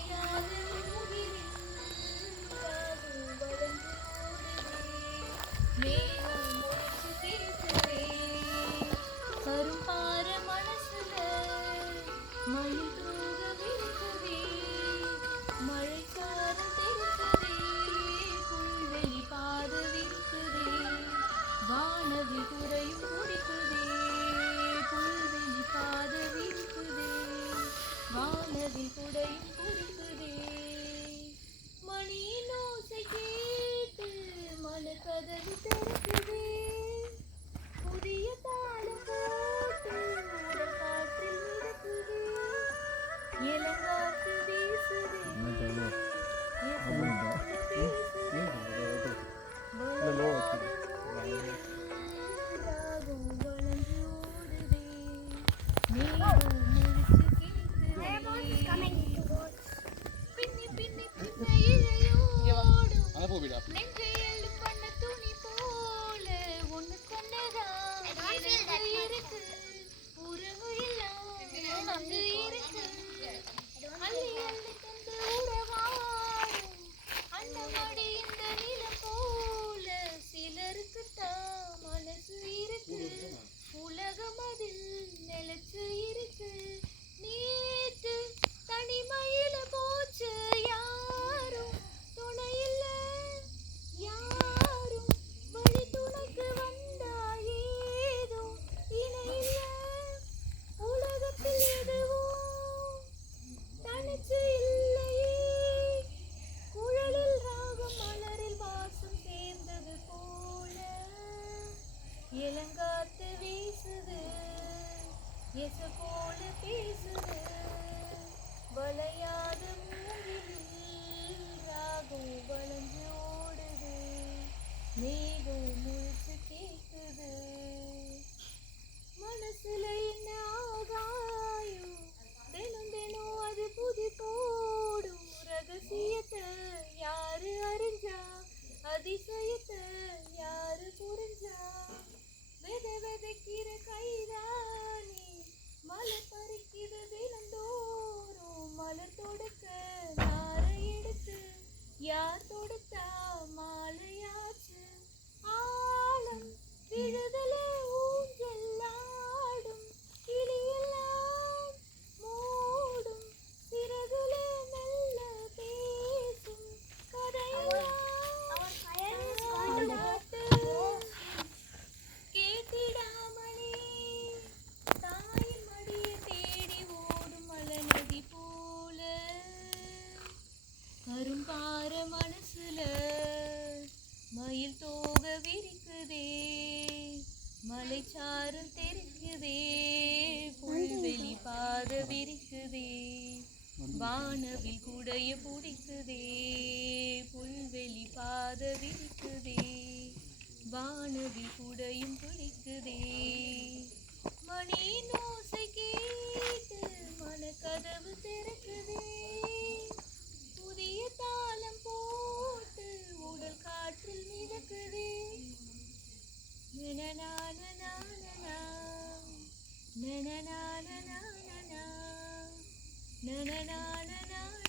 வளையாது மூங்கிலில் ராகம் வளர்ந்து ஓடுதே மேகம் முழிச்சு கேட்குதே கரும்பார மனசுல மயில் தூங்க விருக்குதே மழைக்காலம் தெரிக்குதே புல்வெளி பாத விருக்குதே வானவில் குறையும் குடிக்குதே புல்வெளி பாத விருக்குதே வானவில் குடையும் குடிக்குதே மணியின் ஓசை கேட்டு மனக்கதவு திறக்குதே புதிய தாளம் போட்டு உடல் காற்றில் மிதக்குதே இளங்காற்று வீசுதே ராகம் வளர்ந்து ஓடுதே மேகம் முழிச்சு கேட்குதே பின்னி பின்னி பின்ன இழையோடும் நெஞ்சை அள்ளி பண்ண துணி போல ஒண்ணு கொண்டதான் எனக்கு இருக்கு உறவு எல்லாம் அங்கு இருக்கு அள்ளி அள்ளி தந்து உறவாடும் அண்டமடி இந்த நிலம் போல சிலருக்குத்தான் மனசு இருக்கு உலகம் அதில் நிலைச்சு இருக்கு நேற்று தனிமையில போச்சு யாரும் துணையில்ல யாரும் வழி துணைக்கு வந்தா ஏதோ இணையில்ல உலகத்தில் எதுவும் தனிச்சு இல்லையே குழலில் ராகம் மலரில் வாசம் சேர்ந்தது போல இளங்காத்து வீசுது எச போல பேசுது வளையாத மூங்கிலில் ராகம் வளைஞ்சு ஓடுது மேகம் முழிச்சு கேட்குது மனசுல என்ன ஆகாயம் தினம் தினம் அது புதி போடும் ரகசியத்தை யாரு அறிஞ்சா அதிசயத்தை யாரு புரிஞ்சா விதை விதைக்கிற கைதானே மலர் பறிக்கிது தினந்தோறும் மலர் தொடுக்க நாரை எடுத்து யார் தொடுத்தா மாலையாச்சு ஆழம் விழுதல ஊஞ்செல்லாடும் கிளியெல்லாம் மூடும் சிறகுல மெல்ல பேசும் கதையெல்லாம் கேட்டிடாமலே தாயின் மடியை தேடி ஓடும் மலநதி போல கரும்பார மனசுல மயில் தோக விரிக்குதே மலைச்சாரம் தெரிக்குதே புல்வெளி பாத விரிக்குதே வானவில் குடைய பிடிக்குதே புல்வெளி பாத விரிக்குதே வானவில் குடையும் பிடிக்குதே மணியின் ஓசை கேட்டு மனக்கதவு திறக்குதே புதிய தாளம் போட்டு உடல் காற்றில் மிதக்குதே நனநானநானனா நனநானநானனா நனநானநானனா